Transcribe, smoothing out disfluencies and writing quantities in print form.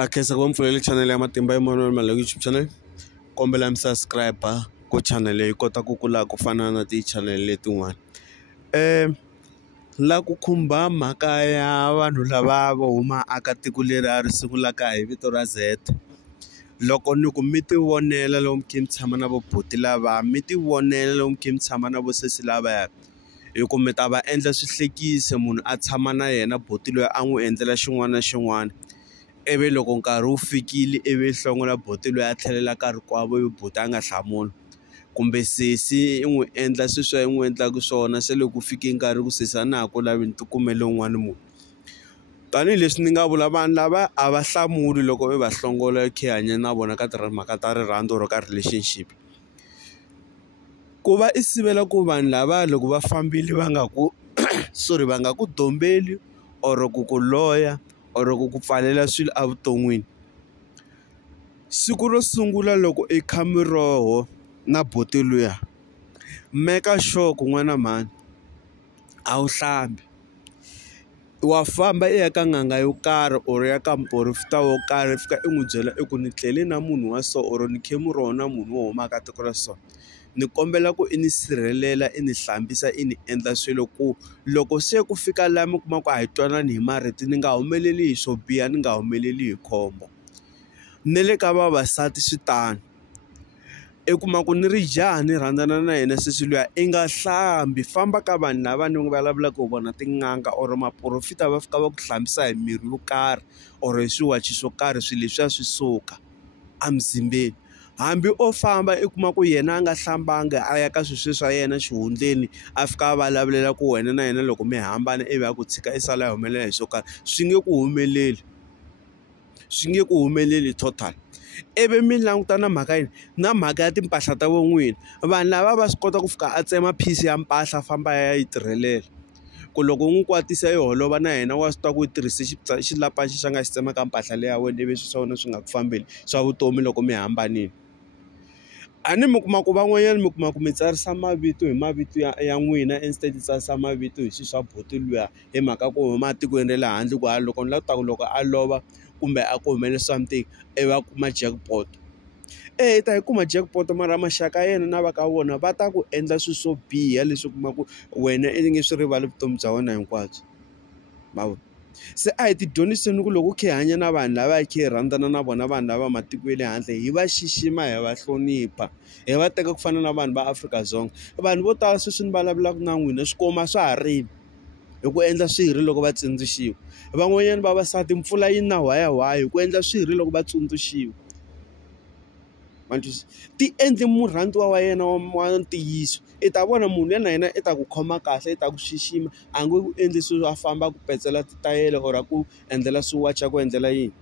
Akhensa ku va mpfulela channel ya Matimba Emmanuel Maluleke YouTube channel. Kombela mi subscribe ku channel yi kota ku kula ku fana na ti-channel letin'wana. La ku khumba mhaka ya vanhu lava vo huma aka tiko leri a ri sungulaka hi vito ra Z. Loko ni ku mi ti vonela lomu mi tshama na vo buti lava, mi ti vonela lomu mi tshama na vo sesi lavaya, hi ku mi ta va endla swihlekisi munhu a tshama na yena buti loyi a n'wi endlela xin'wana na xin'wana. Ivi loko nkarhi wu fikile ivi hlongora buti loyi a tlhelela nkarhi kwavo i buti a nga hlamuli, kumbe sesi i n'wi endla sweswi i n'wi endlaka swona. Se loko ku fike nkarhi ku sesi a na ha ku lavi ni ti kumele un'wana munhu. Tanihileswi ni nga vula vanhu lava a va hlamuli loko i va hlongola i kha hanya na vona ka timhaka ta rirhandzu or ka relationship. Ku va i sivela ku vanhu lava loko va fambile va nga ku sorry va nga ku dombeli or ku ku loya or ku pfalela swilo evuton'wini. Siku ro sungula loko i kha miroho na buti luya, make sure ku n'wana mhani a wu hlambi. Wa famba i ya ka n'anga yo karhi or ya ka muporofita wo karhi, fika i n'wi byela i ku ni tlele na munhu wa so or ni khe muroho na munhu wo huma ka tiko ra so. Ni kombela ku i ni sirhelela, i ni hlambisa, i ni endla swilo ku loko se ku fika laha mi kuma ku a hi twanani hi marito ni nga humeleli hi swo biha, ni nga humeleli hi khombo. Ni le ka vavasati swi tano, i kuma ku ni ri jaha ni rhandzana na yena sesi luya i nga hlambi. Famba ka vanhu lava ni vulavulaka hi vona tin'anga or maporofita va fika va ku hlambisa hi mirhi yo karhi or hi swiwachi swo karhi, swilo leswiya swi suka emuzimbeni. Hambi o famba i kuma ku yena a nga hlambanga a ya ka swilo swa yena xihundleni, a fika a vulavulela ku wena na yena loko mi hambana ivi a ku tshika i sala a humelela hi swo karhi, swi nge ku humeleli, swi nge ku humeleli total. Ivi mi languta na mhaka yini, na mhaka ya timpahla ta vo n'wina. Vanhu lava va swi kota ku fika a tsema phisi ya mpahla a famba ya yi tirhelela, ku loko u n'wi kwatisa yi holova na yena wa swi tiva ku yi tirhise xilapaxi xa nga xi tsema ka mpahla leyi ya wena, ivi swi swa wena swi nga ku fambeli swa vutomi loko mi hambanile. A ni mi kuma ku van'wanyana mi kuma ku mi tsarisa mavito hi mavito ya n'wina instead tsarisa mavito hi swilo swa buti luya, hi mhaka ku huma ematikweni ra le handle ku loko ni lava ku ta ku loko a lova kumbe a ku humelela something ivi a kuma jackpot. I ta yi kuma jackpot mara maxaka ya yena na va ka vona va ta ku endla swilo swo biha leswi u kuma ku wena i nge swi rivali vutomi bya wena hinkwabyo, ma vona. Se a hi ti dyondziseni ku loko u kha hi hanya na vanhu lava hi kha hi rhandzana na vona, vanhu lava matiko ya le handle, hi va xixima, hi va hlonipha, hi va teka ku fana na vanhu va Afrika-Dzonga. Vanhu vo tala sweswi ni vulavulaka na n'wina swi koma swa ha rimi hi ku endla swirhi loko va tsundzuxiwa. Van'wanyana vavasati mpfula yi na hwayahwaya hi ku endla swirhi loko va tsundzuxiwa. Ti endli murhandziwa wa yena wa ntiyiso, i ta vona munhu na yena i ta ku khoma kahle, i ta ku xixima, a nge ku endli swilo a famba ku petsela titayele or a ku endlela swiwachi a ku endlela yini.